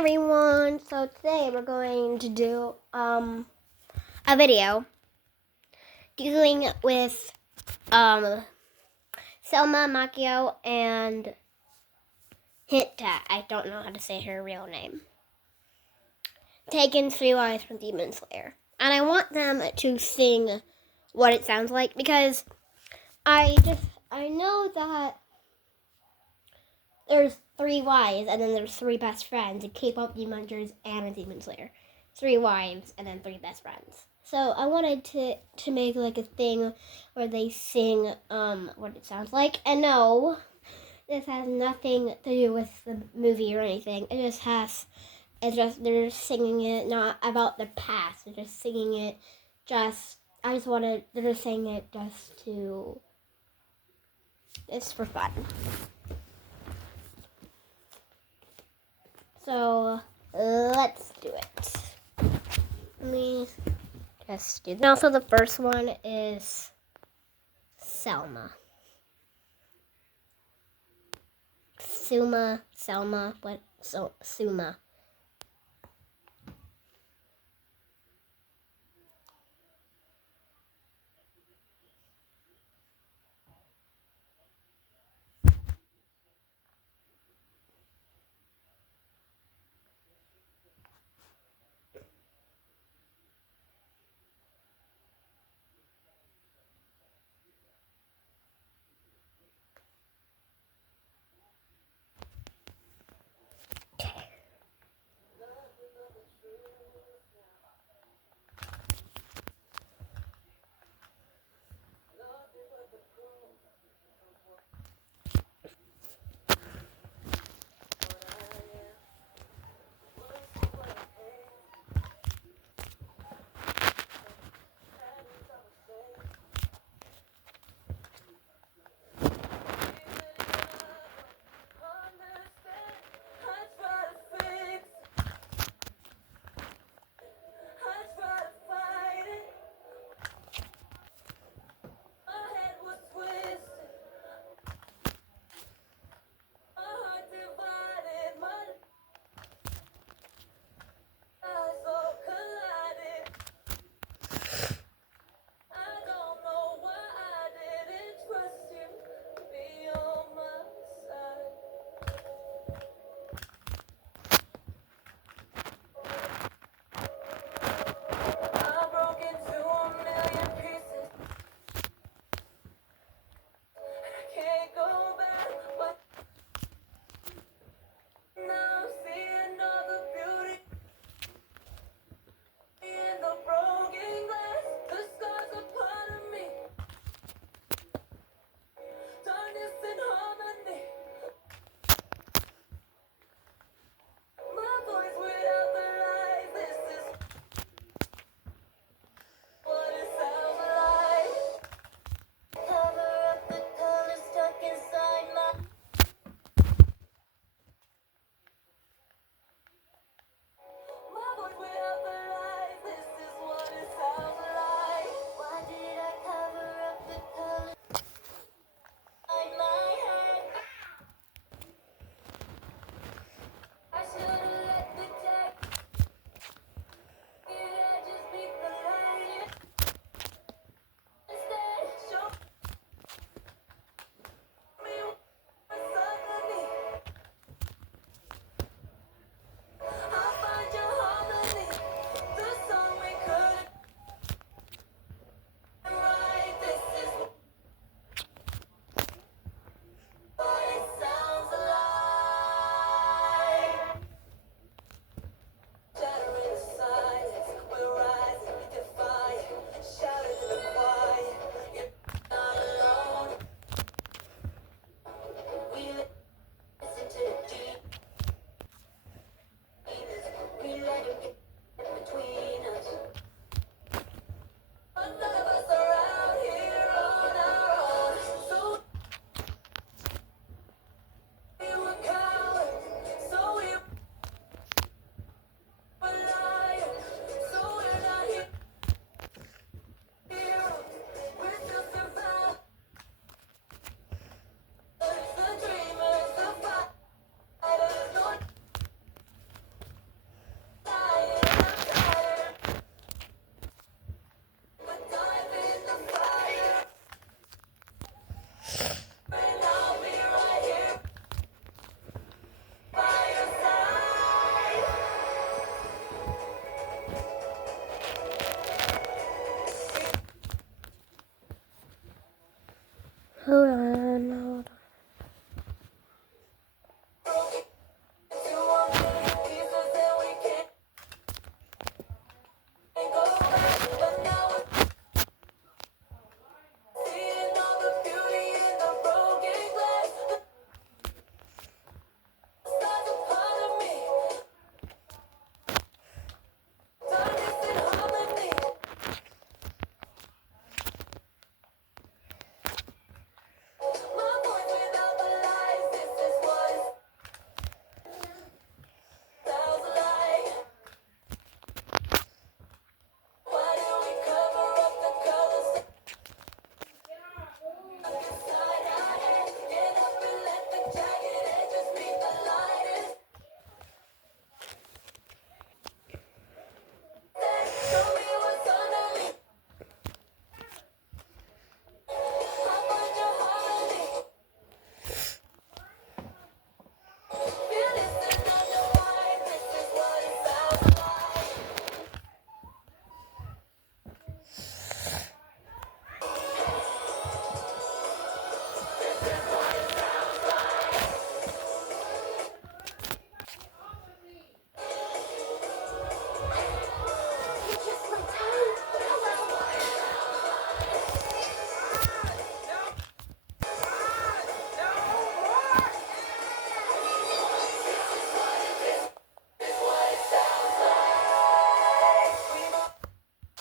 everyone! So today we're going to do a video dealing with Selma, Makio, and Hinta. I don't know how to say her real name. Taken 3 Lives from Demon Slayer. And I want them to sing what it sounds like because I know that there's 3 wives and then there's 3 best friends, a K-pop Demon Hunters and a Demon Slayer. 3 wives and then 3 best friends. So I wanted to make like a thing where they sing what it sounds like. And no, this has nothing to do with the movie or anything. They're just singing it not about the past. They're just singing it they're just saying it it's for fun. So let's do it. Let me just do. And also, the first one is Selma. Selma, what? So Suma.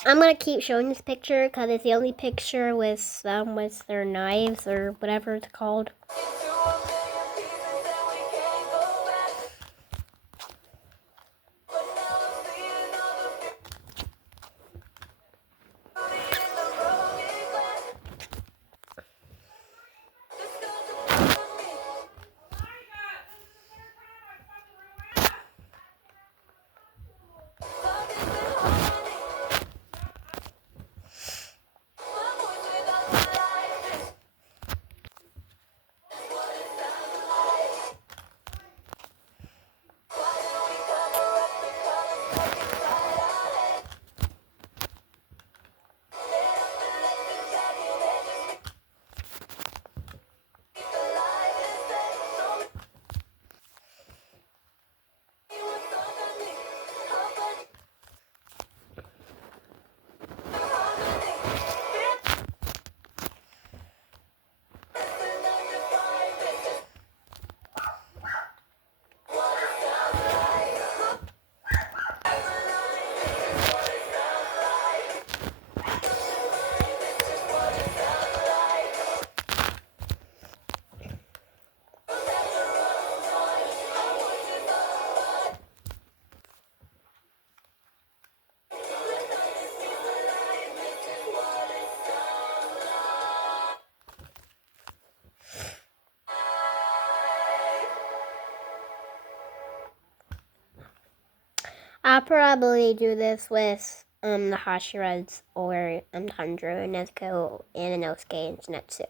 I'm gonna keep showing this picture because it's the only picture with them with their knives or whatever it's called. I'll probably do this with the Hashireds or Tundra, Nezuko, and Inosuke and Zenitsu.